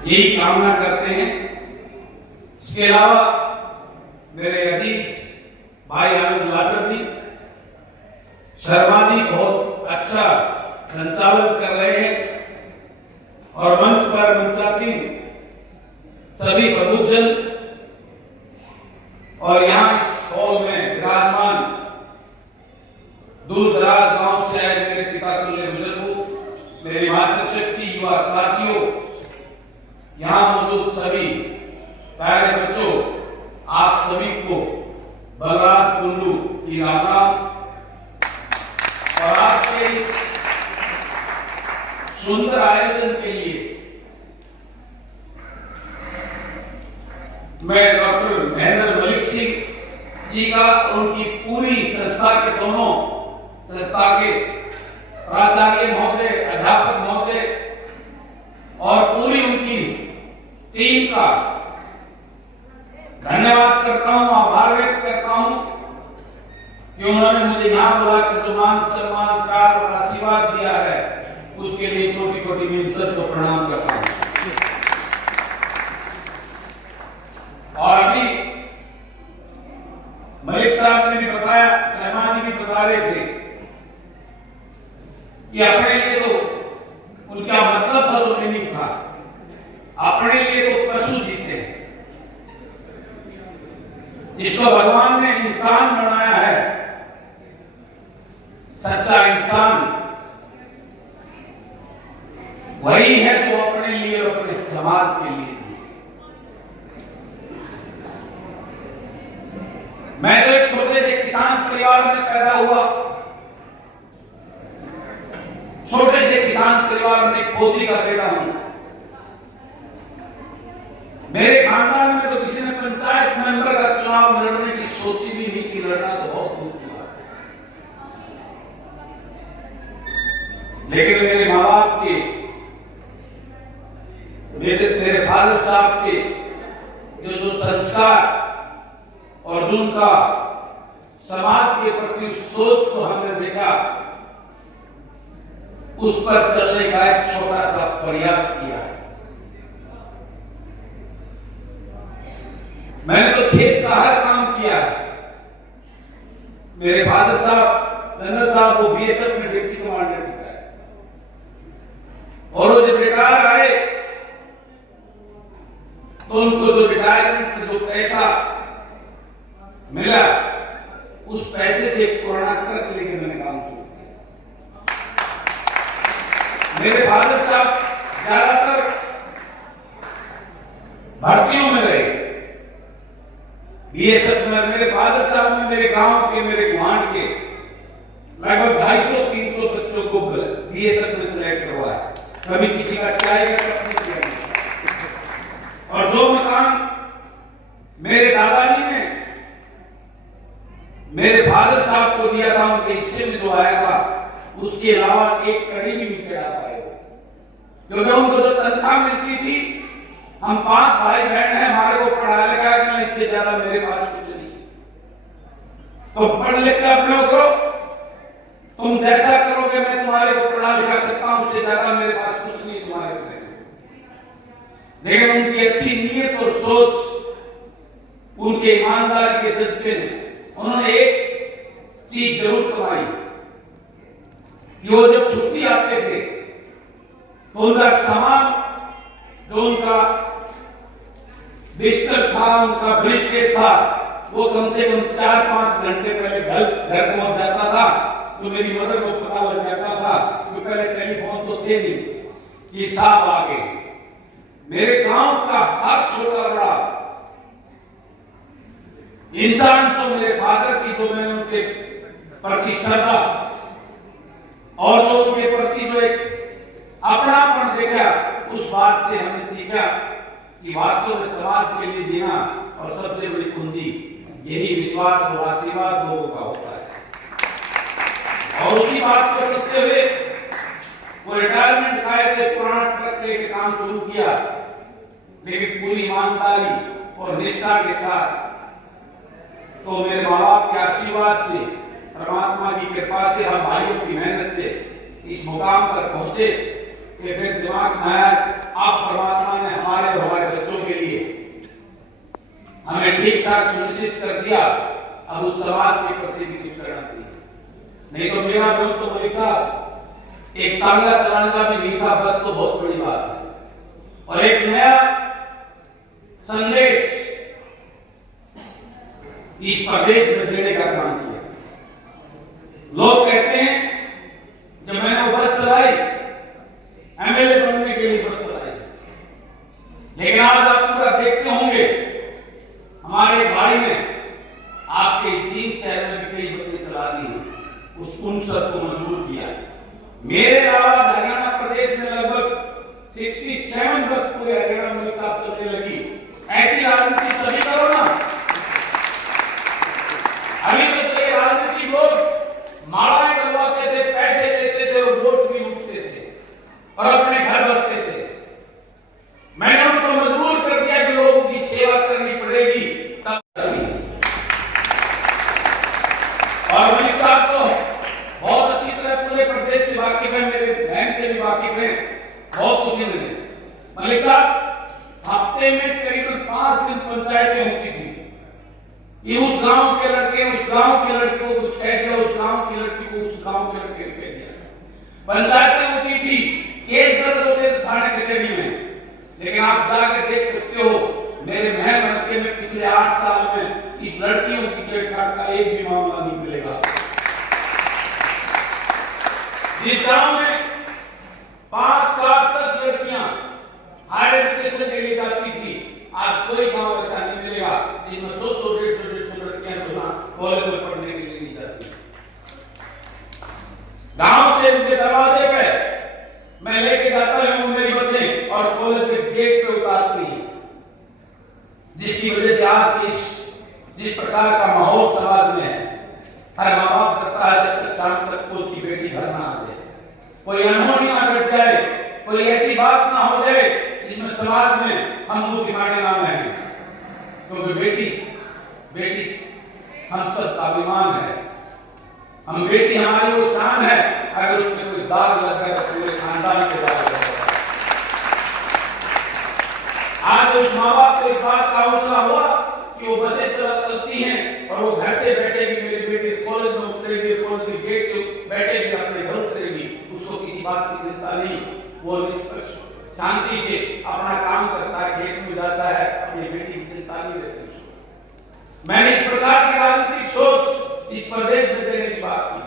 यही कामना करते हैं। इसके अलावा मेरे अजीज भाई आनंद लाटर जी, शर्मा जी बहुत अच्छा संचालन कर रहे हैं और मंच पर मंचासीन सभी प्रमुखजन और यहाँ इस हॉल में विराजमान दूर दराज गांव से आए मेरे पिता तुल्य बुजुर्गों, मेरी मातृशक्ति युवा साथियों, यहाँ मौजूद सभी प्यारे बच्चों, आप सभी को बलराज कुल्लू की राम राम। और आज के इस सुंदर आयोजन के लिए मैं डॉक्टर महेंद्र मलिक सिंह जी का और उनकी पूरी संस्था के दोनों संस्था के प्राचार्य महोदय, अध्यापक महोदय और पूरी उनकी टीम का धन्यवाद करता हूं, आभार व्यक्त करता हूं कि उन्होंने मुझे यहां बुलाकर जो मान सम्मान प्यार और आशीर्वाद दिया है उसके लिए कोटि कोटि मैं सबको प्रणाम करता हूं। और अभी मलिक साहब ने भी बताया, शर्मा जी भी बता रहे थे कि अपने लिए तो उनका मतलब था, जो मीनिंग था, अपने लिए तो पशु जीते हैं। जिसको भगवान ने इंसान बनाया है, सच्चा इंसान वही है जो अपने लिए और अपने समाज के लिए जी। मैं तो एक छोटे से किसान परिवार में पैदा हुआ, छोटे से किसान परिवार में एक पोती का बेटा हूं। मेरे खानदान में तो किसी ने पंचायत मेंबर का चुनाव लड़ने की सोची भी नहीं थी, लड़ना तो बहुत दूर की बात है। लेकिन मेरे माँ बाप के, मेरे फादर साहब के जो संस्कार और जो उनका समाज के प्रति सोच को हमने देखा, उस पर चलने का एक छोटा सा प्रयास किया। मैंने तो खेत का हर काम किया है। मेरे फादर साहब जनरल साहब वो बीएसएफ में डिप्टी कमांडर थे और वो जब रिटायर आए तो उनको जो रिटायरमेंट में जो पैसा मिला, उस पैसे से पुराना ट्रक लेके मैंने काम शुरू किया। मेरे फादर साहब ज्यादातर भर्तियों में रहे बीएसएफ में। मेरे फादर साहब ने मेरे गांव के, मेरे गुहांड के लगभग 250-300 बच्चों को बीएसएफ में सिलेक्ट करवाया। कभी किसी का चाय का कप नहीं किया। और जो मकान मेरे दादाजी ने मेरे फादर साहब को दिया था, उनके हिस्से में जो आया था, उसके अलावा एक कड़ी भी नहीं चढ़ा पाए, क्योंकि उनको जो तनख्वाह मिलती थी, हम 5 भाई बहन हैं, हमारे को पढ़ा लिखा करना, इससे ज्यादा मेरे पास कुछ नहीं। तो पढ़ लिख कर अपने करो, तुम जैसा करोगे मैं तुम्हारे को पढ़ा लिखा सकता हूं, उससे ज्यादा मेरे पास कुछ नहीं तुम्हारे को। लेकिन उनकी अच्छी नीयत और सोच, उनके ईमानदारी के जज्बे ने, उन्होंने एक चीज जरूर कमाई कि वो जब छुट्टी आते थे तो उनका सामान, जो उनका बिस्तर था, उनका ब्रीफकेस था, वो कम से कम 4-5 घंटे पहले घर पहुंच जाता था। तो मेरी मदर को पता लग जाता था, क्योंकि पहले टेलीफोन तो थे नहीं कि साहब आ गए। मेरे गांव का हर छोटा बड़ा इंसान, जो मेरे फादर की, जो मैंने उनके प्रति श्रद्धा और जो उनके प्रति जो एक अपनापन देखा, उस बात से हमने सीखा कि वास्तव में समाज के लिए जीना और सबसे बड़ी पूंजी यही विश्वास और आशीर्वाद लोगों का होता है। और उसी बात को करते हुए वो रिटायरमेंट खाए थे, पुराना ट्रक लेके काम शुरू किया, लेकिन पूरी ईमानदारी और निष्ठा के साथ। तो मेरे माँ बाप के आशीर्वाद से, परमात्मा की कृपा से, हम भाइयों की मेहनत से इस मुकाम पर पहुंचे कि फिर दिमाग में आया, आप परमात्मा ने हमारे ठीक ठाक सुनिश्चित कर दिया, अब उस समाज के प्रति भी कुछ करना चाहिए। नहीं तो मेरा बोल तो मलिक साहब एक तांगा चलाने का भी नहीं था, बस तो बहुत बड़ी बात है। और एक नया संदेश इस प्रदेश में देने का काम किया। लोग कहते हैं जब मैंने वो बस चलाई, एमएलए बनने के लिए बस चलाई, लेकिन आज आप पूरा देखते होंगे हमारे भाई ने आपके जींद शहर में भी कई बसें चला दी हैं, उन सबको मंजूर किया। मेरे अलावा हरियाणा प्रदेश में लगभग 67 बस पूरे हरियाणा में साफ चलने लगी। ऐसी राजनीति सभी करो ना। अभी तो ये राजनीति लोग मालाएं डलवाते थे, पैसे देते थे और वोट भी लूटते थे और अपने घर भरते थे। मैंने उनको मजबूर कर दिया कि लोगों की सेवा करनी पड़ेगी तब। और मलिक साहब तो बहुत अच्छी तरह पूरे प्रदेश से वाकिफ है, मेरे बहन से भी वाकिफ है, बहुत कुछ इन्होंने। मलिक साहब हफ्ते में करीबन 5 दिन पंचायतें होती थी। ये उस गांव के लड़के उस गांव के लड़के को कुछ कह दिया, उस गांव की लड़की को उस गांव के लड़के को कह दिया। पंचायतें होती थी, केस दर्ज होते थे थाने कचहरी में। लेकिन आप जाकर देख सकते हो मेरे महल हल्के में पिछले 8 साल में इस लड़कियों की छेड़छाड़ का एक भी मामला नहीं मिलेगा। जिस गांव में 5, 7, 10 लड़कियां हायर एजुकेशन के लिए जाती थी, आज कोई गांव ऐसा नहीं मिलेगा जिसमें 100, 150 लड़कियां कॉलेज में पढ़ने के लिए नहीं जाती। गांव से उनके दरवाजे पे मैं लेके जाता हूं मेरी बसें और कॉलेज के गेट पे उतारती हैं, जिसकी वजह से आज जिस प्रकार का माहौल समाज में है, हर माँ बाप करता है जब तक शाम तक को उसकी बेटी घर ना आ जाए, कोई अनहोनी ना घट जाए, कोई ऐसी बात ना हो जाए जिसमें समाज में हम मुंह दिखाने ना लगे। क्योंकि बेटी हम सब का अभिमान है। हम बेटी हमारी वो शान है, अगर उसमें कोई दाग लग गया तो पूरे खानदान के दाग लग गया। आज उस माँ बाप को इस बात का हौसला हुआ कि वो बसें चलती हैं और वो घर से बैठेगी, मेरी बेटी कॉलेज में उतरेगी, कॉलेज के गेट से बैठेगी, अपने घर उतरेगी, उसको किसी बात की चिंता नहीं, वो निष्पक्ष शांति से अपना काम करता है, खेत में जाता है, अपनी बेटी की चिंता नहीं रहती उसको। मैंने इस प्रकार की राजनीतिक सोच इस प्रदेश में देने की बात की।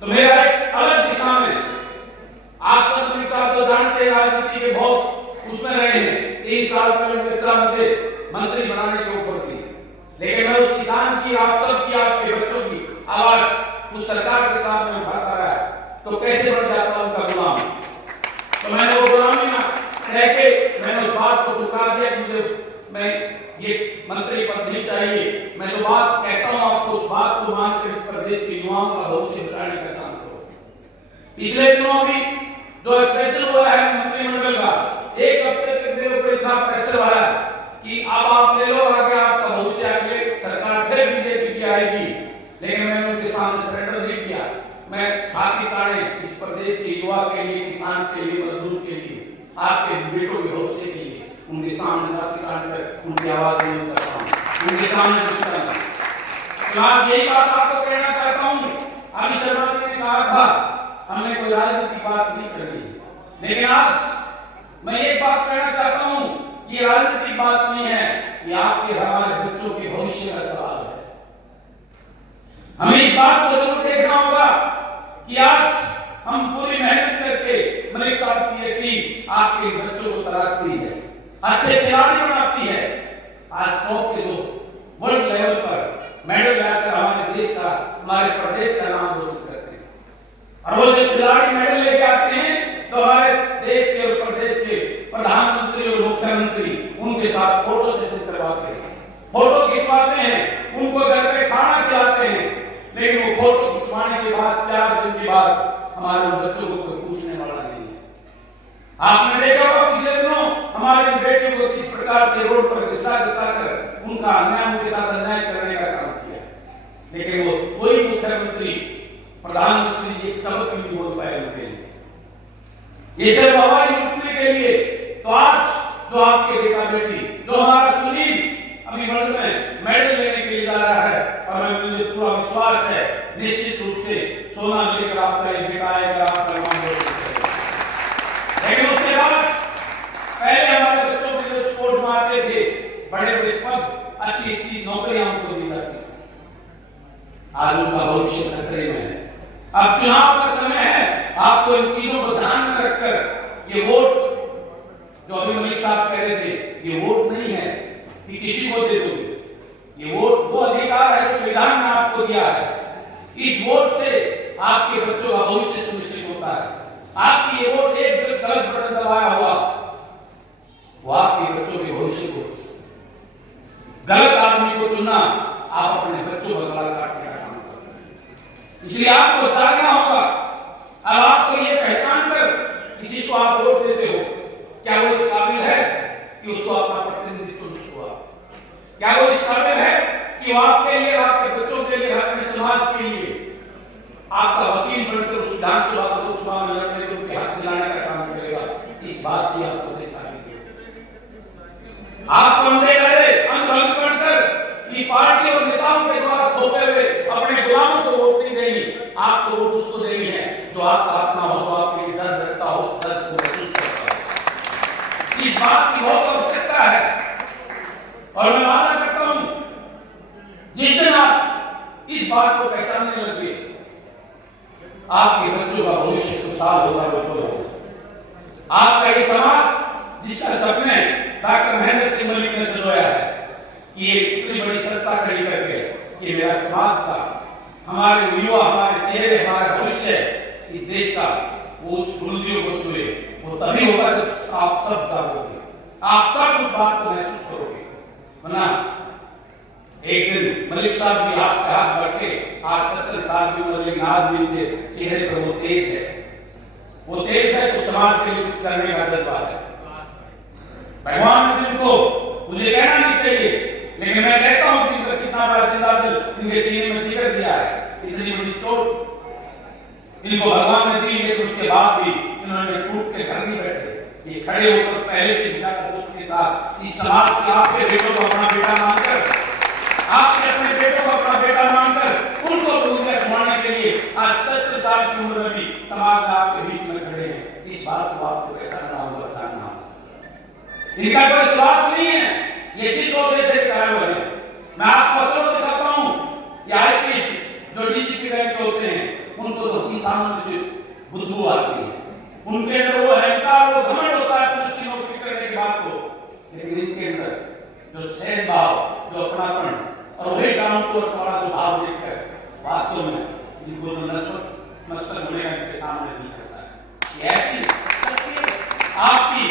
तो मेरा एक अलग दिशा में, आप सब मलिक साहब तो जानते हैं राजनीति के बहुत उसमें रहे हैं। 3 साल पहले मलिक साहब मुझे मंत्री बनाने के ऊपर थी, लेकिन मैं उस किसान की, आप सब की, आपके बच्चों की आवाज उस सरकार के सामने उठाता रहा, तो कैसे बन जाता उनका गुलाम। तो मैंने वो गुलामी ना कह के मैंने उस बात को ठुकरा दिया कि मैं ये मंत्री पद नहीं चाहिए। मैं जो बात कहता हूं आपको उस बात को मानकर इस प्रदेश के युवाओं का भविष्य बचाने का काम करो। पिछले दिनों भी जो एक्सपेंशन हुआ है मंत्रिमंडल का, 1 हफ्ते तक मेरे ऊपर इतना प्रेशर आया कि अब आप ले लो, आगे आपका भविष्य, आगे सरकार फिर बीजेपी की आएगी। लेकिन मैंने उनके सामने सरेंडर नहीं किया। मैं छाती ताने इस प्रदेश के युवा के लिए, किसान के लिए, मजदूर के लिए, आपके बेटों के भविष्य के लिए उनके सामने छाती तान कर उनकी आवाज नहीं करता हूं, उनके सामने झुकता हूं। तो आज यही बात आपको कहना चाहता हूं। अभी शर्मा जी ने कहा था हमने कोई राजनीतिक बात नहीं करनी, लेकिन आज मैं ये बात कहना चाहता हूं, ये राजनीतिक बात नहीं है, ये आपके हमारे बच्चों के भविष्य का सवाल है। हमें इस बात को जरूर देखना होगा कि आज हम पूरी मेहनत करके मलिक साहब की ये टीम आपके बच्चों को तराशती है, अच्छे खिलाड़ी बनाती है। आज टॉप के 2 वर्ल्ड लेवल पर मेडल लाकर हमारे देश का, हमारे प्रदेश का नाम रोशन करते हैं। और वो जो खिलाड़ी मेडल लेके आते हैं तो हमारे देश के और प्रदेश के प्रधानमंत्री और मुख्यमंत्री उनके साथ फोटो सेशन करवाते हैं, फोटो खिंचवाते हैं, उनको घर पे खाना खिलाते हैं। लेकिन वो फोटो खिंचवाने के बाद 4 दिन के बाद हमारे बच्चों को कोई पूछने वाला नहीं है। आपने देखा होगा पिछले दिनों हमारी बेटियों को किस प्रकार से रोड पर घिसा कर उनका अन्याय, उनके साथ अन्याय करने का काम किया। लेकिन वो कोई मुख्यमंत्री, प्रधानमंत्री जी एक शब्द भी नहीं बोल पाए उनके लिए, ये सिर्फ हवाई लूटने के लिए। तो आज जो आपके बेटा बेटी, जो हमारा सुनील अभी वर्ल्ड निश्चित रूप से सोना लेकर आपका एक बेटा आएगा, आपका लेकिन उसके बाद पहले हमारे बच्चों के जो स्पोर्ट्स में आते थे, बड़े बड़े पद, अच्छी अच्छी नौकरियां उनको दी जाती थी। आज उनका भविष्य खतरे में है। अब चुनाव का समय है, आपको इन चीजों को ध्यान में रखकर ये वोट जो अभी मलिक साहब कह रहे थे, ये वोट नहीं है कि किसी को दे दोगे, ये वोट वो अधिकार है जो संविधान ने आपको दिया है। इस वोट से आपके बच्चों का भविष्य सुनिश्चित होता है। आपकी ये वोट एक गलत बटन दबाया हुआ, वो आपके बच्चों के भविष्य को, गलत आदमी को चुना, आप अपने बच्चों का गला काटने का काम कर रहे हैं। इसलिए आपको जागना होगा। अब आपको ये पहचान कर कि जिसको आप वोट देते हो, क्या वो इस काबिल है कि उसको अपना प्रतिनिधित्व चुन हुआ? क्या वो इस काबिल है कि वो आपके लिए, आपके बच्चों के लिए, अपने समाज के लिए आपका वकील बनकर उस विधानसभा लोकसभा में लड़ने के उनके हक दिलाने का काम करेगा? इस बात की आपको चेतावनी दी। आपको अंधभक्त बनकर कि पार्टी और नेताओं के द्वारा थोपे हुए अपने गुलामों को वोट नहीं देनी। आपको वोट उसको देनी है जो आपका अपना हो, जो आपके लिए दर्द रखता हो, उस दर्द को महसूस करता हो। इस बात की बहुत आवश्यकता है और मैं वादा करता हूं, जिस दिन आप इस बात को पहचानने लगे, आपके बच्चों का भविष्य खुशहाल होगा, रोशनी होगा। आपका ये समाज जिसका सपने डॉक्टर महेंद्र सिंह मलिक ने सजोया है कि ये इतनी बड़ी संस्था खड़ी करके कि मेरा समाज का, हमारे युवा, हमारे चेहरे, हमारा भविष्य इस देश का, वो उस बुलंदियों को छुए, वो तभी होगा जब आप सब जागोगे, आप सब उस बात को महसूस करोगे। वरना एक दिन मलिक साहब भी हाथ पे हाथ बढ़ के, आज 70 साल की उम्र, लेकिन आज भी उनके चेहरे पर वो तेज है, वो तेज है तो समाज के लिए कुछ करने का जज्बा है। भगवान ने इनको मुझे कहना नहीं चाहिए, लेकिन मैं कहता हूं कि इनका कितना बड़ा जिंदा दिल इनके सीने में जिगर दिया है। इतनी बड़ी चोट इनको भगवान ने दी, लेकिन उसके बाद भी इन्होंने टूट के घर नहीं बैठे, ये खड़े होकर पहले से बिना के साथ इस समाज के, आपके बेटों को अपना बेटा मानकर, आपने अपने बेटों को अपना बेटा मानकर उनको दुनिया छुड़ाने के लिए आज 70 साल की उम्र में भी समाज में आपके बीच में खड़े हैं। इस बात को आपको पहचानना होगा, जानना होगा। इनका कोई स्वार्थ नहीं है, ये किस ओहदे से रिटायर हुए हैं। मैं आपको अचरज दिखाता हूं, ये आईपीएस जो डीजीपी रैंक के होते हैं, उनको तो सामान्य से बुद्धू आती है, उनके अंदर वो अहंकार, वो घमंड होता है पुलिस की नौकरी करने के बाद को, लेकिन इनके अंदर जो सहज भाव, जो अपनापन और वही डाउन टू अर्थ वाला जो भाव देखकर वास्तव में इनको तो नस्ल मुड़ेगा इनके सामने नहीं करता है। ऐसी आपकी